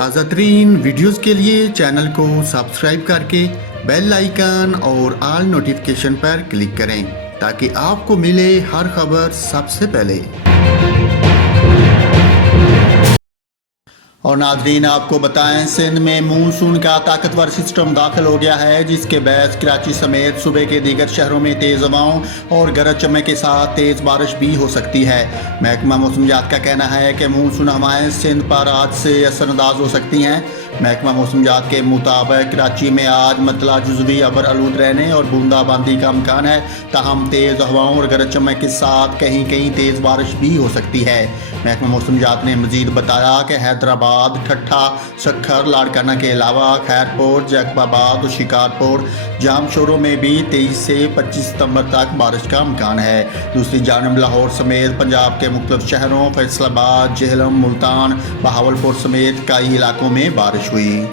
ताज़ा तरीन वीडियोज़ के लिए चैनल को सब्सक्राइब करके बेल आइकन और ऑल नोटिफिकेशन पर क्लिक करें ताकि आपको मिले हर खबर सबसे पहले। और नाजरीन आपको बताएं, सिंध में मानसून का ताकतवर सिस्टम दाखिल हो गया है, जिसके बायस कराची समेत सूबे के दीगर शहरों में तेज़ हवाओं और गरज चमक के साथ तेज़ बारिश भी हो सकती है। महकमा मौसमियात का कहना है कि मानसून हवाएं सिंध पर आज से असरअंदाज हो सकती हैं। महकमा मौसमियात के मुताबिक कराची में आज मतला जुज़वी अबर आलूद रहने और बूंदाबांदी का इम्कान है, ताहम तेज़ हवाओं और गरज चमक के साथ कहीं कहीं तेज़ बारिश भी हो सकती है। महकमा मौसमियात ने मज़ीद बताया कि हैदराबाद, ठट्ठा, सखर, लाड़काना के अलावा खैरपुर, जैकबाबाद और शिकारपुर जामशोरों में भी 23 से 25 सितंबर तक बारिश का इम्कान है। दूसरी जानब लाहौर समेत पंजाब के मुख्तलिफ शहरों फैसलाबाद, जेहलम, मुल्तान, बहावलपुर समेत कई इलाकों में बारिश हुई।